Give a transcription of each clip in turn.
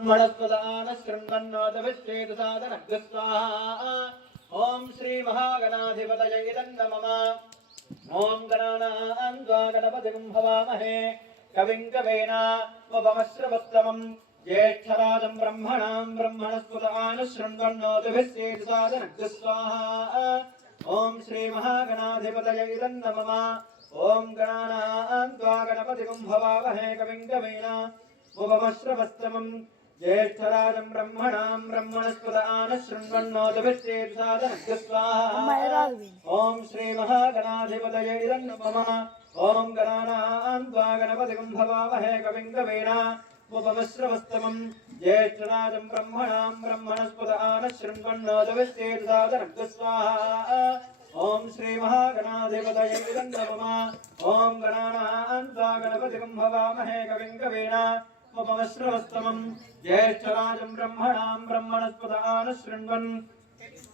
ब्रह्मणस्पदानशृण्वन्नोदभिश्चेत साधनग्रस्वाहा ॐ श्रीमहागणाधिपतये नमः ॐ गणानां त्वा गणपतिं भवामहे कविं कवेनामुपमश्रवस्तमम् ज्येष्ठराजं ब्रह्मणां ब्रह्मणस्पदानशृण्वन्नोदभिश्चेत साधनग्रस्वाहा ॐ श्रीमहागणाधिपतये नमः ॐ गणानां त्वा गणपतिं भवामहे कविं कवेनामुपमश्रवस्तमम् ज्येष्ठराजं ब्रह्मणां ब्रह्मणस्पदानशृण्वन्नोदभिश्चेत साधनग्रस्वाहा ॐ श्रीमहागणाधिपतये नमः ॐ गणानां त्वा गणपतिं भवामहे कविं कवेनामुपमश्रवस्तमम् ज्येष्ठराजं ब्रह्मणां ब्रह्मणस्पदानशृण्वन्नोदभिश्चेत साधनग्रस्वाहा ॐ श्रीमहागणाधिपतये नमः ॐ गणानां त्वा गणपतिं भवामहे कविं कवेनामुपमश्रवस्तमम् ज्येष्ठराजं ब्रह्मणां ब्रह्मणस्पदानशृण्वन्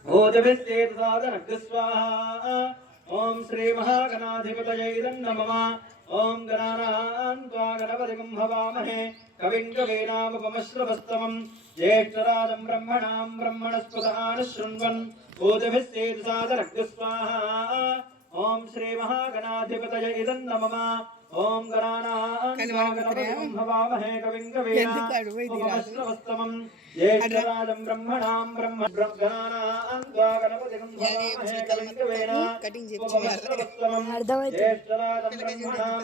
भूतभिश्चेत साधनग्रस्वाहा ॐ श्रीमहागणाधिपतये नमः ॐ गणानां त्वा गणपतिं भवामहे कविं कवीनामुपमश्रवस्तमम् ज्येष्ठराजं ब्रह्मणां ब्रह्मणस्पदानशृण्वन् भूतभिश्चेत साधनग्रस्वाहा ॐ श्रीमहागणाधिपतये नमः ఓం గణానాహే కవింగవేణస్తమం జ్యేష్ఠరాజం బ్రహ్మణాం బ్రహ్మ గణానాహేణ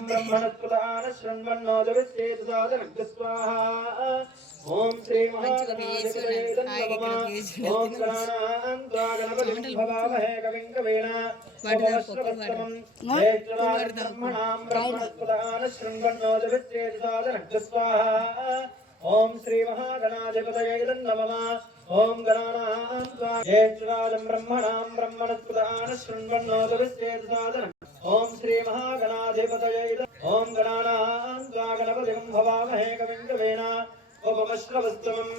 బ్రహ్మణస్పృతాన శృణ్వన్నోదవిశ్చేత సాధనస్వాహ ఓం శ్రీ మహాగణాధిపతయైదం నమ ఓం గణానాం బ్రహ్మణాం బ్రహ్మణస్పృతాన శృణ్వన్నోదవిశ్చేతసాదన ఓం శ్రీ మహాగణాధిపతయైదం ఓం గణానాం గణపతిం భవామహే కవిం కవేణ ఉపమశ్రవస్తమం